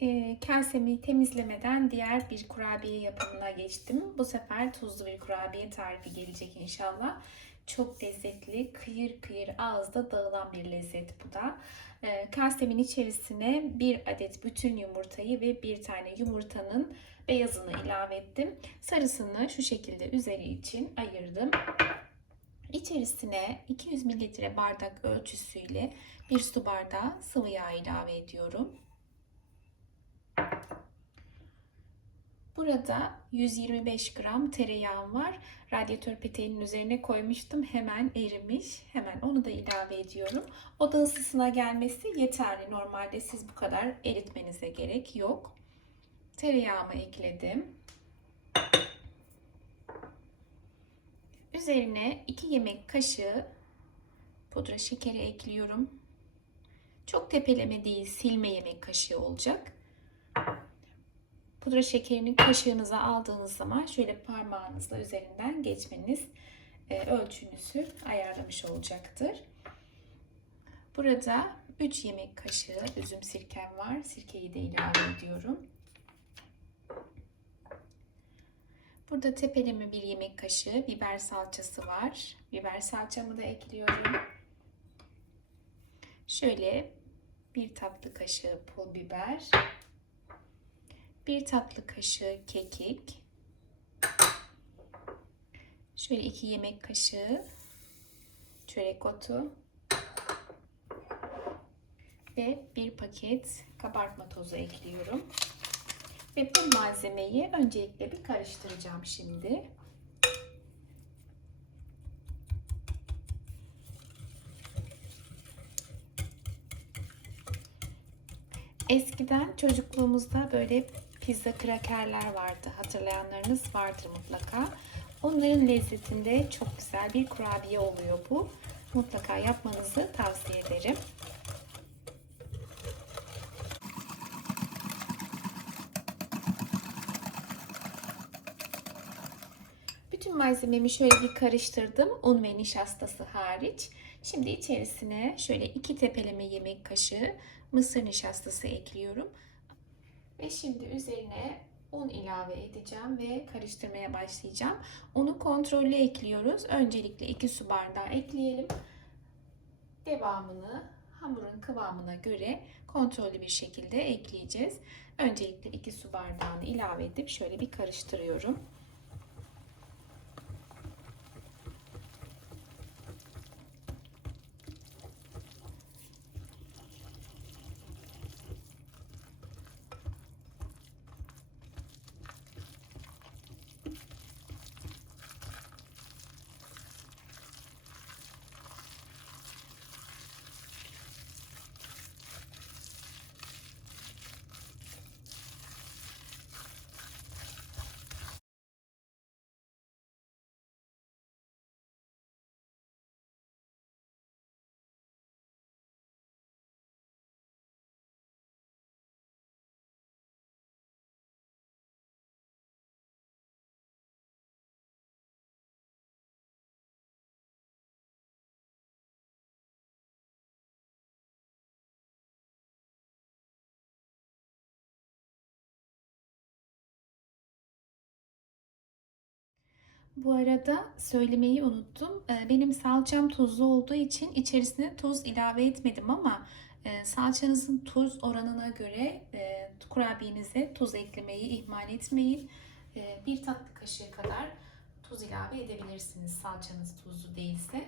E, kasemi temizlemeden diğer bir kurabiye yapımına geçtim. Bu sefer tuzlu bir kurabiye tarifi gelecek inşallah. Çok lezzetli, kıyır kıyır ağızda dağılan bir lezzet bu da. E, kasemin içerisine bir adet bütün yumurtayı ve bir tane yumurtanın beyazını ilave ettim. Sarısını şu şekilde üzeri için ayırdım. İçerisine 200 mililitre bardak ölçüsüyle bir su bardağı sıvı yağ ilave ediyorum. Burada 125 gram tereyağım var. Radyatör peteğinin üzerine koymuştum. Hemen erimiş. Hemen onu da ilave ediyorum. Oda ısısına gelmesi yeterli. Normalde siz bu kadar eritmenize gerek yok. Tereyağımı ekledim. Üzerine 2 yemek kaşığı pudra şekeri ekliyorum. Çok tepeleme değil, silme yemek kaşığı olacak. Pudra şekerini kaşığınıza aldığınız zaman şöyle parmağınızla üzerinden geçmeniz e, ölçünüzü ayarlamış olacaktır. Burada 3 yemek kaşığı üzüm sirkem var. Sirkeyi de ilave ediyorum. Burada tepeleme bir yemek kaşığı biber salçası var. Biber salçamı da ekliyorum. Şöyle bir tatlı kaşığı pul biber. Bir tatlı kaşığı kekik. Şöyle iki yemek kaşığı çörek otu. Ve bir paket kabartma tozu ekliyorum. Ve bu malzemeyi öncelikle bir karıştıracağım şimdi. Eskiden çocukluğumuzda böyle pizza krakerler vardı. Hatırlayanlarınız vardır mutlaka. Onların lezzetinde çok güzel bir kurabiye oluyor bu. Mutlaka yapmanızı tavsiye ederim. Bütün malzememi şöyle bir karıştırdım. Un ve nişastası hariç. Şimdi içerisine şöyle iki tepeleme yemek kaşığı mısır nişastası ekliyorum. Ve şimdi üzerine un ilave edeceğim ve karıştırmaya başlayacağım. Unu kontrollü ekliyoruz. Öncelikle 2 su bardağı ekleyelim. Devamını hamurun kıvamına göre kontrollü bir şekilde ekleyeceğiz. Öncelikle 2 su bardağını ilave edip şöyle bir karıştırıyorum. Bu arada söylemeyi unuttum. Ee, Benim salçam tuzlu olduğu için içerisine tuz ilave etmedim ama e, salçanızın tuz oranına göre e, kurabiyenize tuz eklemeyi ihmal etmeyin. E, Bir tatlı kaşığı kadar tuz ilave edebilirsiniz salçanız tuzlu değilse.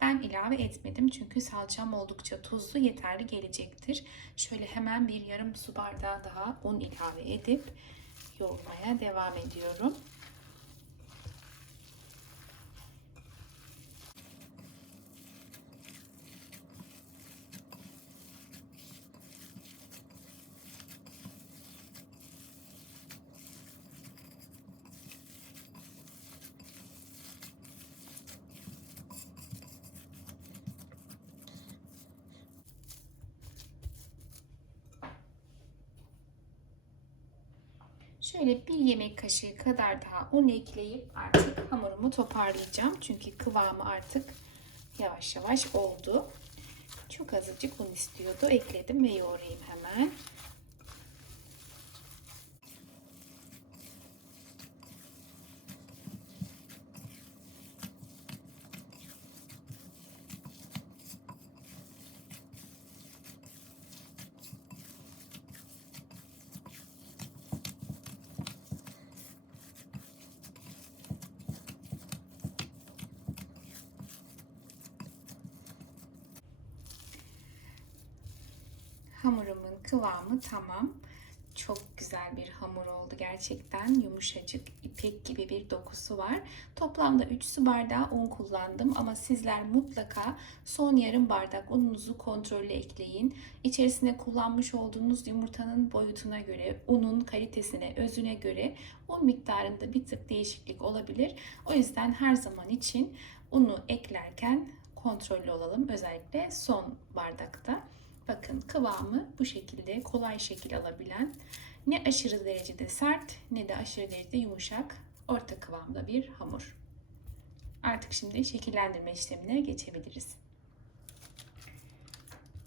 Ben ilave etmedim çünkü salçam oldukça tuzlu yeterli gelecektir. Şöyle hemen bir yarım su bardağı daha un ilave edip yoğurmaya devam ediyorum. Şöyle bir yemek kaşığı kadar daha un ekleyip artık hamurumu toparlayacağım. Çünkü kıvamı artık yavaş yavaş oldu. Çok azıcık un istiyordu. Ekledim ve yoğurayım hemen. Hamurumun kıvamı tamam. Çok güzel bir hamur oldu gerçekten. Yumuşacık, ipek gibi bir dokusu var. Toplamda 3 su bardağı un kullandım ama sizler mutlaka son yarım bardak ununuzu kontrollü ekleyin. İçerisine kullanmış olduğunuz yumurtanın boyutuna göre, unun kalitesine, özüne göre un miktarında bir tık değişiklik olabilir. O yüzden her zaman için unu eklerken kontrollü olalım. Özellikle son bardakta. Bakın kıvamı bu şekilde kolay şekil alabilen ne aşırı derecede sert ne de aşırı derecede yumuşak orta kıvamda bir hamur. Artık şimdi şekillendirme işlemine geçebiliriz.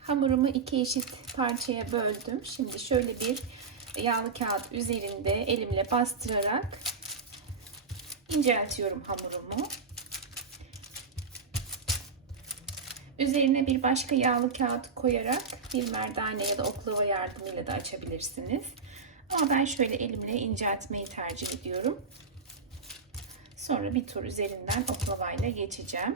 Hamurumu iki eşit parçaya böldüm. Şimdi şöyle bir yağlı kağıt üzerinde elimle bastırarak inceltiyorum hamurumu. Üzerine bir başka yağlı kağıt koyarak bir merdane ya da oklava yardımıyla da açabilirsiniz. Ama ben şöyle elimle inceltmeyi tercih ediyorum. Sonra bir tur üzerinden oklavayla geçeceğim.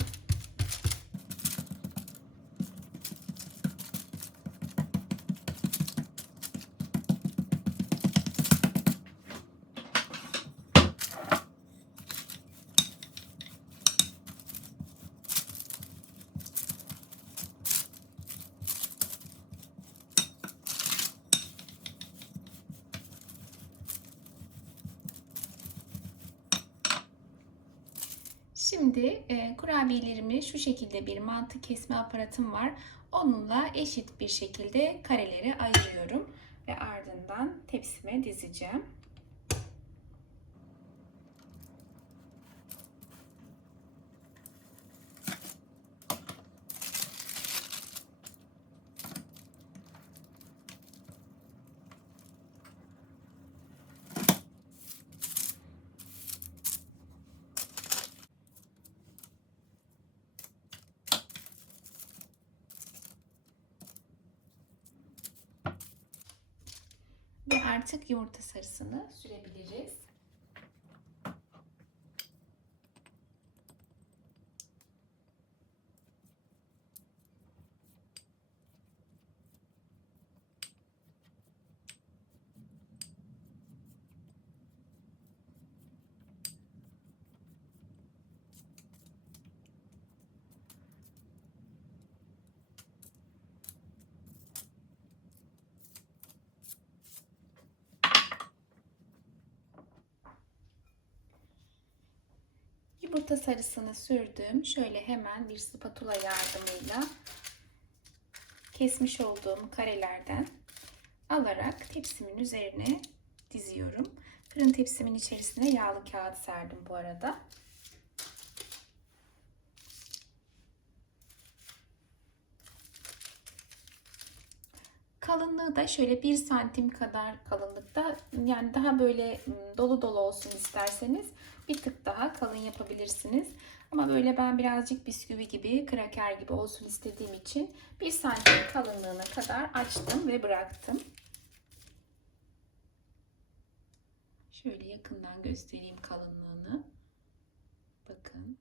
Şimdi e, kurabiyelerimi şu şekilde bir mantı kesme aparatım var. Onunla eşit bir şekilde karelere ayırıyorum ve ardından tepsime dizeceğim. Ve artık yumurta sarısını sürebiliriz. Yumurta sarısını sürdüm. Şöyle hemen bir spatula yardımıyla kesmiş olduğum karelerden alarak tepsimin üzerine diziyorum. Fırın tepsimin içerisine yağlı kağıt serdim bu arada. Kalınlığı da şöyle 1 santim kadar kalınlıkta yani daha böyle dolu dolu olsun isterseniz bir tık daha kalın yapabilirsiniz. Ama böyle ben birazcık bisküvi gibi, kraker gibi olsun istediğim için 1 santim kalınlığına kadar açtım ve bıraktım. Şöyle yakından göstereyim kalınlığını. Bakın.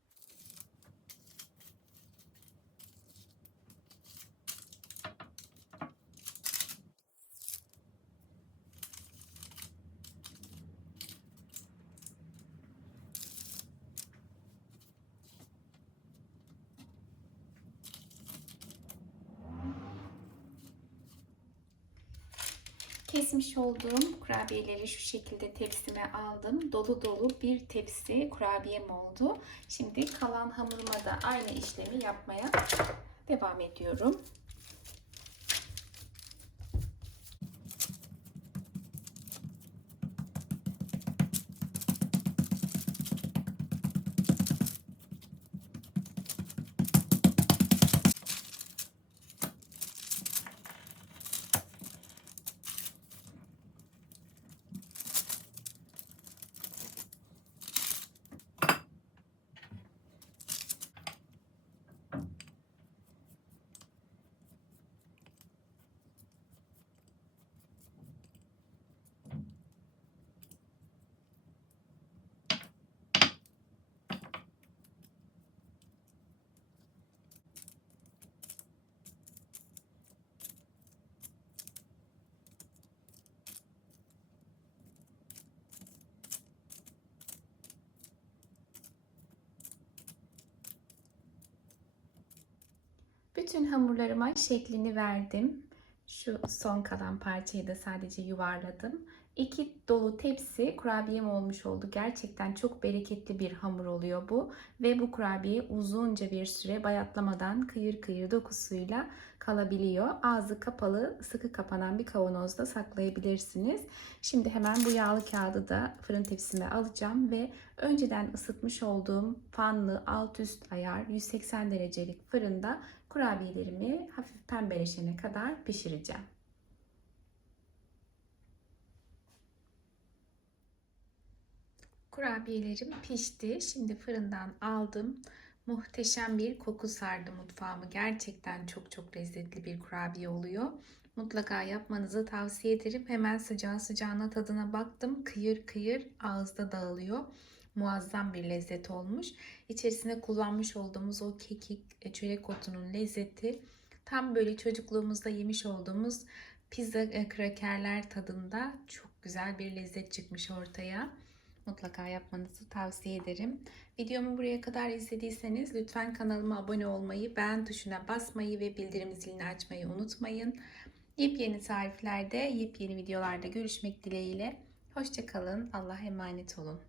Kesmiş olduğum kurabiyeleri şu şekilde tepsime aldım. Dolu dolu bir tepsi kurabiyem oldu. Şimdi kalan hamuruma da aynı işlemi yapmaya devam ediyorum. Bütün hamurlarıma şeklini verdim. Şu son kalan parçayı da sadece yuvarladım. İki dolu tepsi kurabiyem olmuş oldu. Gerçekten çok bereketli bir hamur oluyor bu. Ve bu kurabiye uzunca bir süre bayatlamadan kıyır kıyır dokusuyla kalabiliyor. Ağzı kapalı, sıkı kapanan bir kavanozda saklayabilirsiniz. Şimdi hemen bu yağlı kağıdı da fırın tepsime alacağım ve önceden ısıtmış olduğum fanlı alt üst ayar 180 derecelik fırında kurabiyelerimi hafif pembeleşene kadar pişireceğim. Kurabiyelerim pişti. Şimdi fırından aldım. Muhteşem bir koku sardı mutfağımı. Gerçekten çok çok lezzetli bir kurabiye oluyor. Mutlaka yapmanızı tavsiye ederim. Hemen sıcağı sıcağına tadına baktım. Kıyır kıyır ağızda dağılıyor. Muazzam bir lezzet olmuş. İçerisine kullanmış olduğumuz o kekik, e, çörek otunun lezzeti tam böyle çocukluğumuzda yemiş olduğumuz pizza e, krakerler tadında çok güzel bir lezzet çıkmış ortaya. Mutlaka yapmanızı tavsiye ederim. Videomu buraya kadar izlediyseniz lütfen kanalıma abone olmayı, beğen tuşuna basmayı ve bildirim zilini açmayı unutmayın. Yepyeni tariflerde, yepyeni videolarda görüşmek dileğiyle. Hoşçakalın. Allah'a emanet olun.